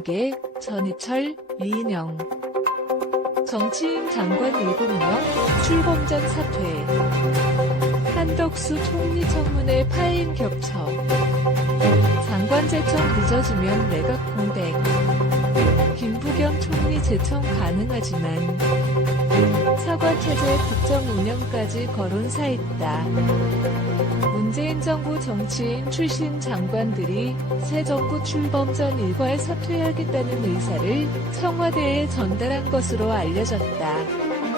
공개, 전해철, 이인영. 정치인 장관 7명, 출범 전 사퇴. 한덕수 총리 청문회 파행 겹쳐. 장관 제청 늦어지면 내각 공백. 김부겸 총리 제청 가능하지만 사관체제 국정 운영까지 거론사있다. 문재인 정부 정치인 출신 장관들이 새 정부 출범 전 일괄 사퇴하겠다는 의사를 청와대에 전달한 것으로 알려졌다.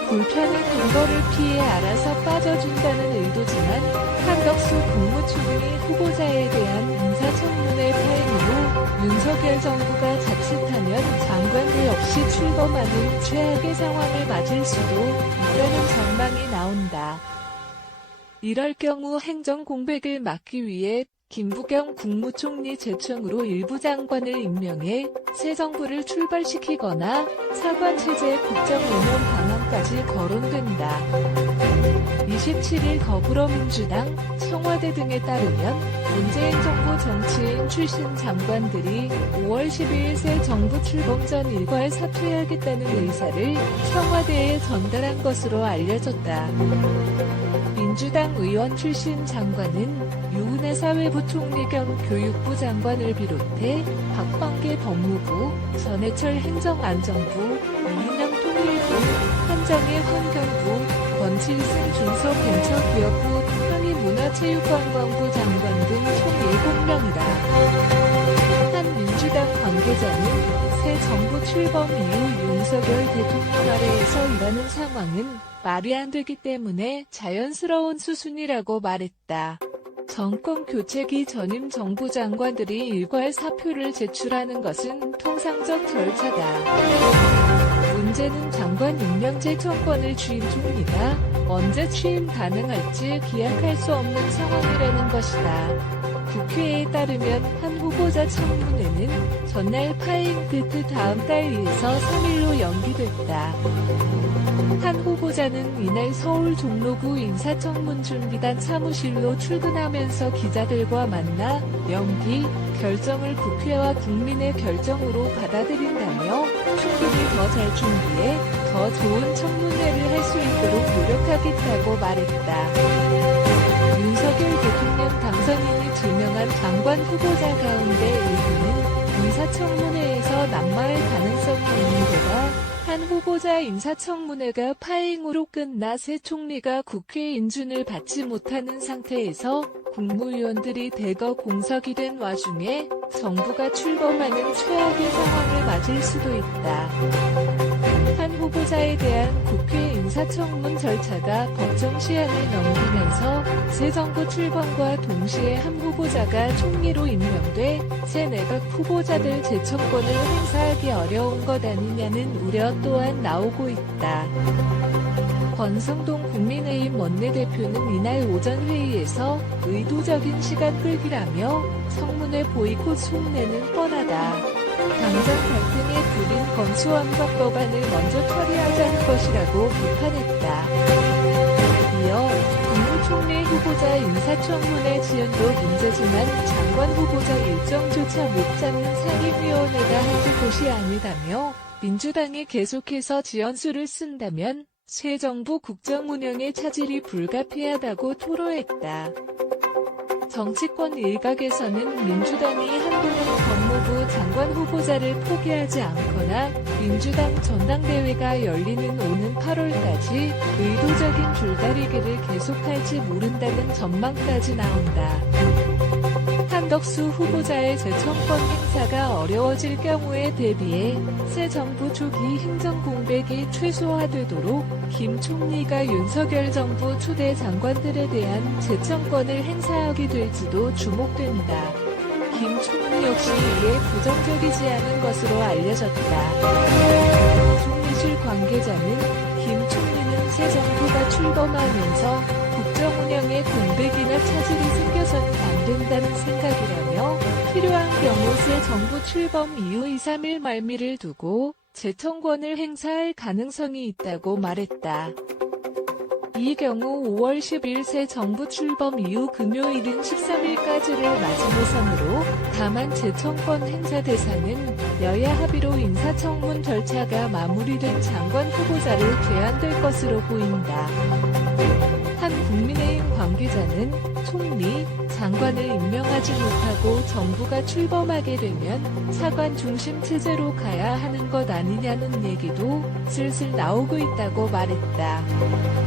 불편한 근거를 피해 알아서 빠져준다는 의도지만 한덕수 국무총리 후보자에 대한 인사청문회 파행으로 윤석열 정부가 자칫하면 장관들 없이 출범하는 최악의 상황을 맞을 수도 있다는 전망이 나온다. 이럴 경우 행정 공백을 막기 위해 김부겸 국무총리 제청으로 일부 장관을 임명해 새 정부를 출발시키거나 차관체제 국정운영 방안까지 거론된다. 27일 더불어민주당, 청와대 등에 따르면 문재인 정부 정치인 출신 장관들이 5월 12일 새 정부 출범 전 일괄 사퇴하겠다는 의사를 청와대에 전달한 것으로 알려졌다. 민주당 의원 출신 장관은 유은혜 사회부총리 겸 교육부 장관을 비롯해 박범계 법무부, 전해철 행정안전부, 이인영 통일부, 한정혜 환경부, 권칠승 중소벤처기업부, 한의문화체육관광부 장관 등 총 7명이다. 한 민주당 관계자는 새 정부 출범 이후 윤석열 대통령 아래에서 일하는 상황은 말이 안 되기 때문에 자연스러운 수순이라고 말했다. 정권 교체기 전임 정부 장관들이 일괄 사표를 제출하는 것은 통상적 절차다. 문제는 장관 임명 제청권을 쥐인 총리가 언제 취임 가능할지 기약할 수 없는 상황이라는 것이다. 국회에 따르면 한 후보자 청문회는 전날 파행 끝 다음 달 2에서 3일로 연기됐다. 한 후보자는 이날 서울 종로구 인사청문준비단 사무실로 출근하면서 기자들과 만나 연기, 결정을 국회와 국민의 결정으로 받아들인다며 충분히 더 잘 준비해 더 좋은 청문회를 할 수 있도록 노력하겠다고 말했다. 윤석열 대통령 당선인이 지명한 장관 후보자 가운데 일부는 인사청문회에서 낙마할 가능성이 있는 데다 한 후보자 인사청문회가 파행으로 끝나 새 총리가 국회 인준을 받지 못하는 상태에서 국무위원들이 대거 공석이 된 와중에 정부가 출범하는 최악의 상황을 맞을 수도 있다. 한 후보자에 대한 국회 인사청문 절차가 법정 시한을 넘기면서 새 정부 출범과 동시에 한 후보자가 총리로 임명돼 새 내각 후보자들 제청권을 행사하기 어려운 것 아니냐는 우려 또한 나오고 있다. 권성동 국민의힘 원내대표는 이날 오전 회의에서 의도적인 시간 끌기라며 청문회 보이콧 속내는 뻔하다. 당장 갈등에 불인 검수완박법안을 먼저 처리하자는 것이라고 비판했다. 이어 국무총리 후보자 인사청문회 지연도 문제지만 장관 후보자 일정조차 못 잡는 상임위원회가 한두 곳이 아니다며 민주당이 계속해서 지연수를 쓴다면 새 정부 국정 운영의 차질이 불가피하다고 토로했다. 정치권 일각에서는 민주당이 한동훈 법무부 장관 후보자를 포기하지 않거나 민주당 전당대회가 열리는 오는 8월까지 의도적인 줄다리기를 계속할지 모른다는 전망까지 나온다. 한덕수 후보자의 재청권 행사가 어려워질 경우에 대비해 새 정부 초기 행정 공백이 최소화되도록 김 총리가 윤석열 정부 초대 장관들에 대한 재청권을 행사하게 될지도 주목된다. 김 총리 역시 이에 부정적이지 않은 것으로 알려졌다. 총리실 관계자는 김 총리는 새 정부가 출범하면서 국정 운영에 공백이나 차질이 생겨서는 안 된다는 생각이라며 필요한 경우 새 정부 출범 이후 2-3일 말미를 두고 재청권을 행사할 가능성이 있다고 말했다. 이 경우 5월 10일 새 정부 출범 이후 금요일인 13일까지를 마지노선으로 다만 재청권 행사 대상은 여야 합의로 인사청문 절차가 마무리된 장관 후보자를 제안될 것으로 보인다. 한 국민의힘 관계자는 총리, 장관을 임명하지 못하고 정부가 출범하게 되면 차관 중심 체제로 가야 하는 것 아니냐는 얘기도 슬슬 나오고 있다고 말했다.